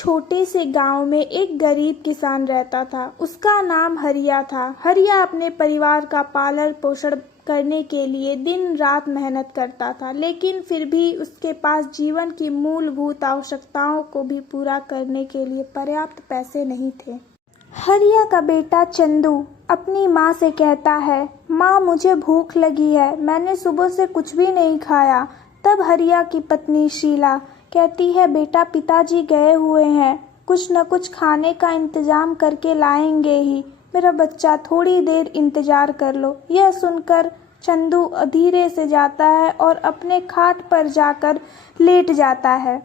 छोटे से गांव में एक गरीब किसान रहता था। उसका नाम हरिया था। हरिया अपने परिवार का पालन पोषण करने के लिए दिन रात मेहनत करता था, लेकिन फिर भी उसके पास जीवन की मूलभूत आवश्यकताओं को भी पूरा करने के लिए पर्याप्त पैसे नहीं थे। हरिया का बेटा चंदू अपनी माँ से कहता है, माँ मुझे भूख लगी है, मैंने सुबह से कुछ भी नहीं खाया। तब हरिया की पत्नी शीला कहती है, बेटा पिताजी गए हुए हैं, कुछ न कुछ खाने का इंतजाम करके लाएंगे ही, मेरा बच्चा थोड़ी देर इंतजार कर लो। यह सुनकर चंदू धीरे से जाता है और अपने खाट पर जाकर लेट जाता है।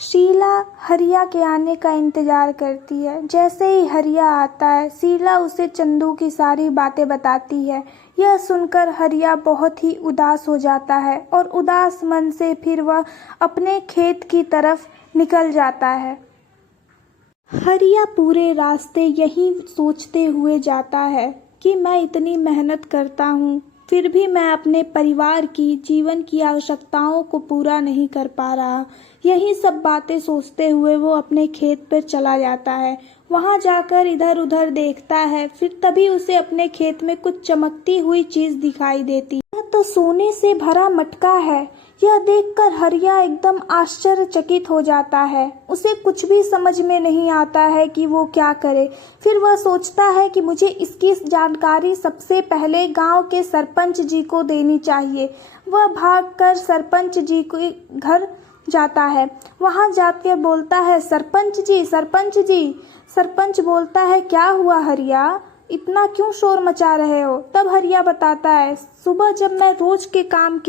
शीला हरिया के आने का इंतजार करती है। जैसे ही हरिया आता है, शीला उसे चंदू की सारी बातें बताती है। यह सुनकर हरिया बहुत ही उदास हो जाता है और उदास मन से फिर वह अपने खेत की तरफ निकल जाता है। हरिया पूरे रास्ते यही सोचते हुए जाता है कि मैं इतनी मेहनत करता हूँ, फिर भी मैं अपने परिवार की जीवन की आवश्यकताओं को पूरा नहीं कर पा रहा। यही सब बातें सोचते हुए वो अपने खेत पर चला जाता है। वहाँ जाकर इधर उधर देखता है, फिर तभी उसे अपने खेत में कुछ चमकती हुई चीज दिखाई देती। यह तो सोने से भरा मटका है। यह देखकर हरिया एकदम आश्चर्यचकित हो जाता है। उसे कुछ भी समझ में नहीं आता है कि वो क्या करे। फिर वह सोचता है कि मुझे इसकी जानकारी सबसे पहले गांव के सरपंच जी को देनी चाहिए। वह भागकर सरपंच जी के घर जाता है। वहां जाकर बोलता है, सरपंच जी, सरपंच जी। सरपंच बोलता है, क्या हुआ हरिया, इतना क्यों शोर मचा रहे हो? तब हरिया बताता है, सुबह जब मैं रोज के काम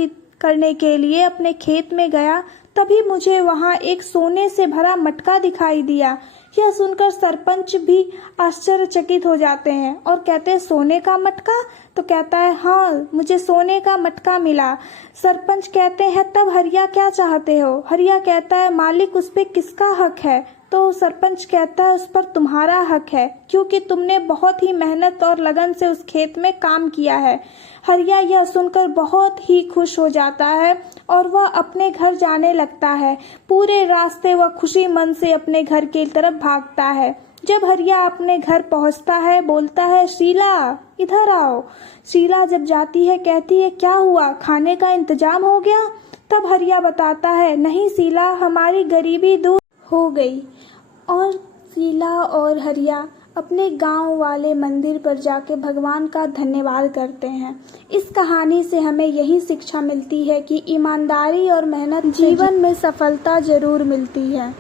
करने के लिए अपने खेत में गया, तभी मुझे वहां एक सोने से भरा मटका दिखाई दिया। यह सुनकर सरपंच भी आश्चर्यचकित हो जाते हैं और कहते हैं, सोने का मटका? तो कहता है, हाँ मुझे सोने का मटका मिला। सरपंच कहते हैं, तब हरिया क्या चाहते हो? हरिया कहता है, मालिक उस पे किसका हक है? तो सरपंच कहता है, उस पर तुम्हारा हक है, क्योंकि तुमने बहुत ही मेहनत और लगन से उस खेत में काम किया है। हरिया यह सुनकर बहुत ही खुश हो जाता है और वह अपने घर जाने लगता है। पूरे रास्ते वह खुशी मन से अपने घर की तरफ भागता है। जब हरिया अपने घर पहुंचता है, बोलता है, शीला इधर आओ। शीला जब जाती है, कहती है, क्या हुआ, खाने का इंतजाम हो गया? तब हरिया बताता है, नहीं शीला, हमारी गरीबी दूर हो गई। और शीला और हरिया अपने गांव वाले मंदिर पर जाके भगवान का धन्यवाद करते हैं। इस कहानी से हमें यही शिक्षा मिलती है कि ईमानदारी और मेहनत जीवन में सफलता जरूर मिलती है।